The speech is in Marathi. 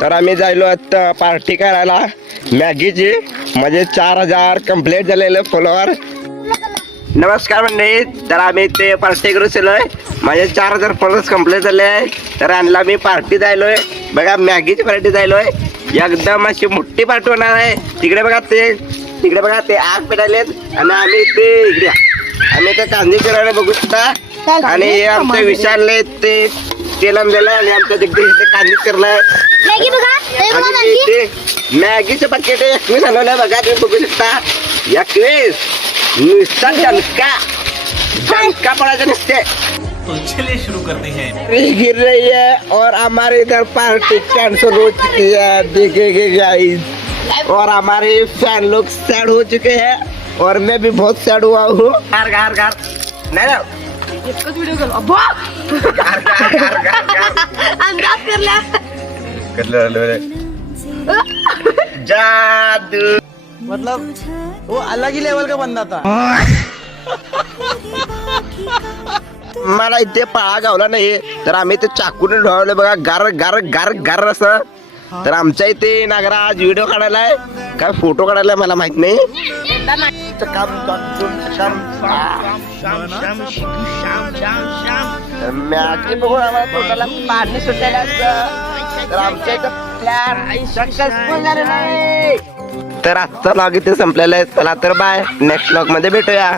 तर आम्ही जायलो आता पार्टी करायला मॅगीची. म्हणजे 4000 कंप्लीट झालेलं फॉलोअर. नमस्कार मंडळी, तर आम्ही ते पार्टी करू चलोय. माझे 4000 फॉलोअर्स कंप्लीट झाले आहे. तर आणला मी पार्टी जायलोय. बघा मॅगीची पार्टी जायलोय. एकदम अशी मोठी पार्टी होणार आहे. तिकडे बघा ते आग पेटायलेत आणि आम्ही ते इकडे आम्ही ते कांदे करायला बघू शकता. आणि हे आमचे विशालले ते तेल आणलेलं आणि आमच्या तिकडे ते कांदे करणार. मॅगीचे पाकिट 21 आणलं बघा, तुम्ही बघू शकता. 21 नुसता झटका पडायचा नसते. तो चलिए शुरू करते हैं. गिर रही है और हमारे इधर पार्टी कैंसिल हो चुकी है. देखेंगे गाइस. और हमारे फैन लोग सैड हो चुके हैं और मैं भी बहुत सैड हुआ हूँ. गार नहीं ना एकच व्हिडिओ केला. अब्बा अंदाज करला. जादू मतलब वो अलग ही लेवल का बंदा था. मला इथे पाळा गावला नाही. तर आम्ही ते चाकून ढवलं बघा, गार गार गार गार असं. तर आमच्या इथे नागराज व्हिडिओ काढायलाय काय फोटो काढायला मला माहित नाही. मॅगी बघून आम्हाला पोटाला पाणी सुटायला असतं. तर आमच्या इथं प्लॅन सक्सेसफुल झालेला नाही. तर आजचा व्लॉग इथे संपलेला आहे. चला तर बाय, नेक्स्ट व्लॉग मध्ये भेटूया.